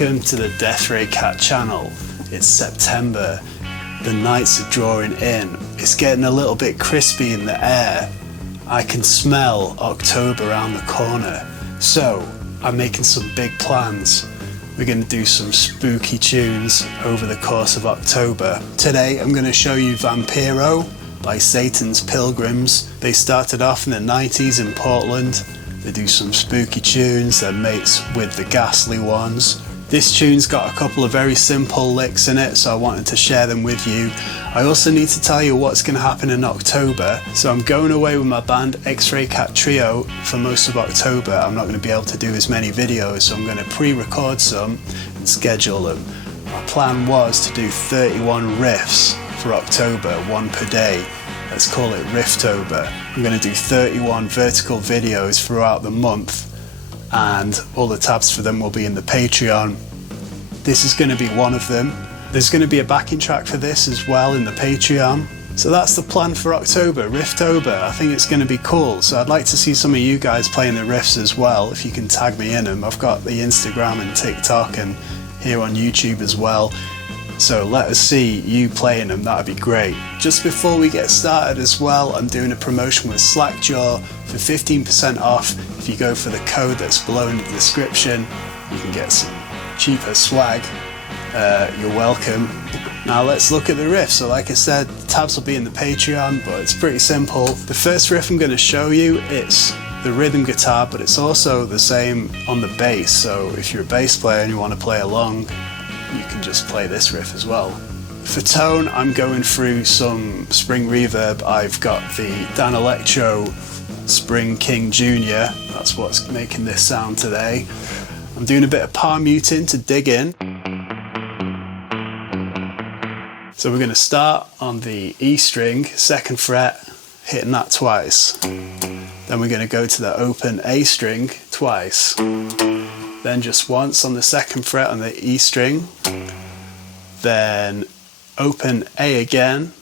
Welcome to the Death Ray Cat channel. It's September, the nights are drawing in, it's getting a little bit crispy in the air. I can smell October around the corner, so I'm making some big plans. We're going to do some spooky tunes over the course of October. Today I'm going to show you Vampiro by Satan's Pilgrims. They started off in the 90s in Portland. They do some spooky tunes, they're mates with the Ghastly Ones. This tune's got a couple of very simple licks in it, so I wanted to share them with you. I also need to tell you what's going to happen in October. So I'm going away with my band X-Ray Cat Trio for most of October. I'm not going to be able to do as many videos, so I'm going to pre-record some and schedule them. My plan was to do 31 riffs for October, one per day. Let's call it Rifftober. I'm going to do 31 vertical videos throughout the month, and all the tabs for them will be in the Patreon. This is going to be one of them. There's going to be a backing track for this as well in the Patreon. So that's the plan for October, Rifftober. I think it's going to be cool. So I'd like to see some of you guys playing the riffs as well, if you can tag me in them. I've got the Instagram and TikTok and here on YouTube as well. So let us see you playing them, that'd be great. Just before we get started as well, I'm doing a promotion with Slackjaw for 15% off. If you go for the code that's below in the description, you can get some cheaper swag. You're welcome. Now let's look at the riff. So like I said, the tabs will be in the Patreon, but it's pretty simple. The first riff I'm going to show you, it's the rhythm guitar, but it's also the same on the bass. So if you're a bass player and you want to play along, you can just play this riff as well. For tone, I'm going through some spring reverb. I've got the Dan Electro Spring King Jr. That's what's making this sound today. I'm doing a bit of palm muting to dig in. So we're going to start on the E string, 2nd fret, hitting that twice. Then we're going to go to the open A string twice. Then just once on the 2nd fret on the E string, then open A again,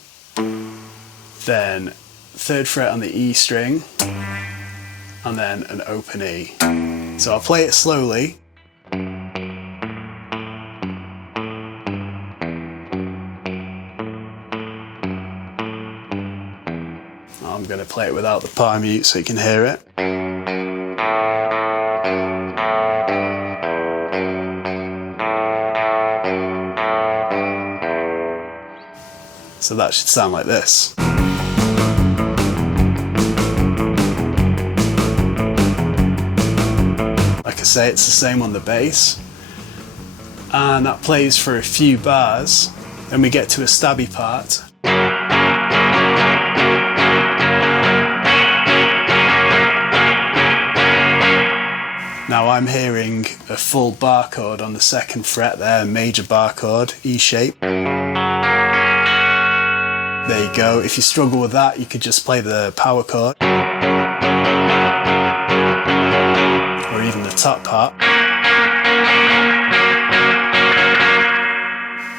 then 3rd fret on the E string, and then an open E. So I'll play it slowly. I'm going to play it without the palm mute so you can hear it. So that should sound like this. Like I say, it's the same on the bass. And that plays for a few bars. Then we get to a stabby part. Now I'm hearing a full bar chord on the 2nd fret there, major bar chord, E shape. There you go. If you struggle with that, you could just play the power chord. Or even the top part.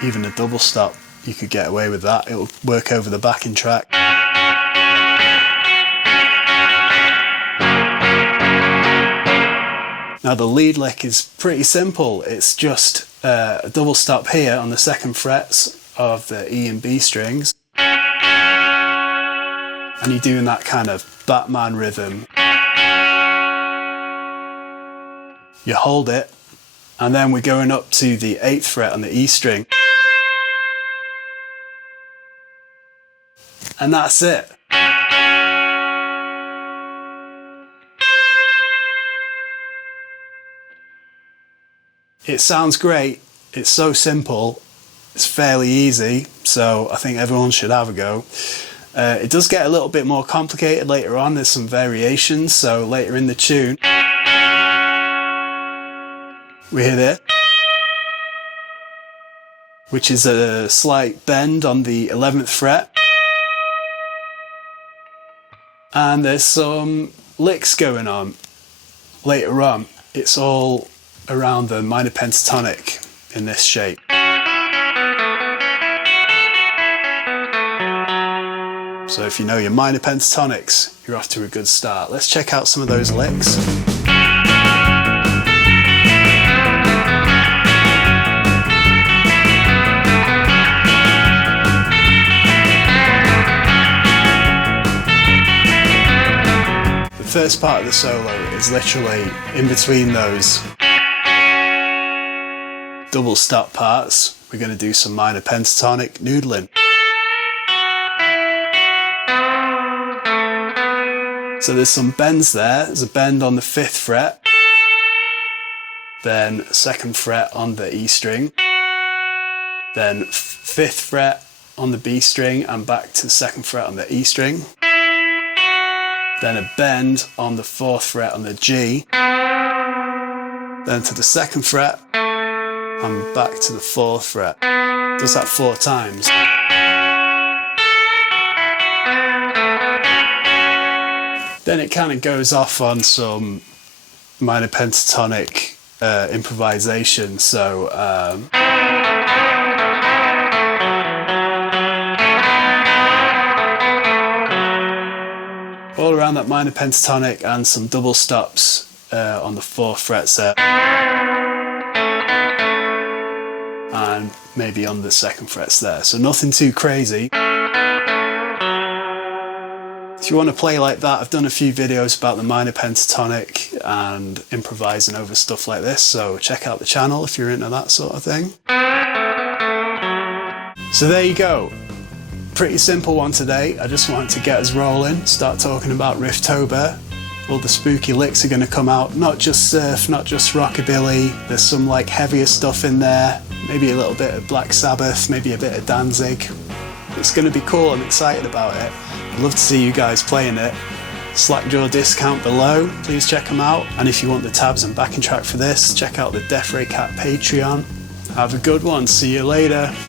Even a double stop, you could get away with that. It'll work over the backing track. Now the lead lick is pretty simple. It's just a double stop here on the 2nd frets of the E and B strings. And you're doing that kind of Batman rhythm. You hold it, and then we're going up to the 8th fret on the E string. And that's it. It sounds great, it's so simple, it's fairly easy, so I think everyone should have a go. It does get a little bit more complicated later on, there's some variations, so later in the tune we hear this, which is a slight bend on the 11th fret, and there's some licks going on later on. It's all around the minor pentatonic in this shape. So if you know your minor pentatonics, you're off to a good start. Let's check out some of those licks. first part of the solo is literally in between those double stop parts. We're going to do some minor pentatonic noodling. So there's some bends there. There's a bend on the 5th fret, then 2nd fret on the E string, then 5th fret on the B string and back to 2nd fret on the E string, then a bend on the 4th fret on the G, then to the 2nd fret and back to the 4th fret. Does that 4 times. Then it kind of goes off on some minor pentatonic improvisation, so all around that minor pentatonic and some double stops on the 4th fret set and maybe on the 2nd frets there, so nothing too crazy. If you want to play like that, I've done a few videos about the minor pentatonic and improvising over stuff like this, so check out the channel if you're into that sort of thing. So there you go. Pretty simple one today. I just wanted to get us rolling, start talking about Rifftober. All the spooky licks are going to come out, not just surf, not just rockabilly. There's some like heavier stuff in there, maybe a little bit of Black Sabbath, maybe a bit of Danzig. It's going to be cool, I'm excited about it. I'd love to see you guys playing it. Slackjaw discount below, please check them out. And if you want the tabs and backing track for this, check out the Death Ray Cat Patreon. Have a good one, see you later.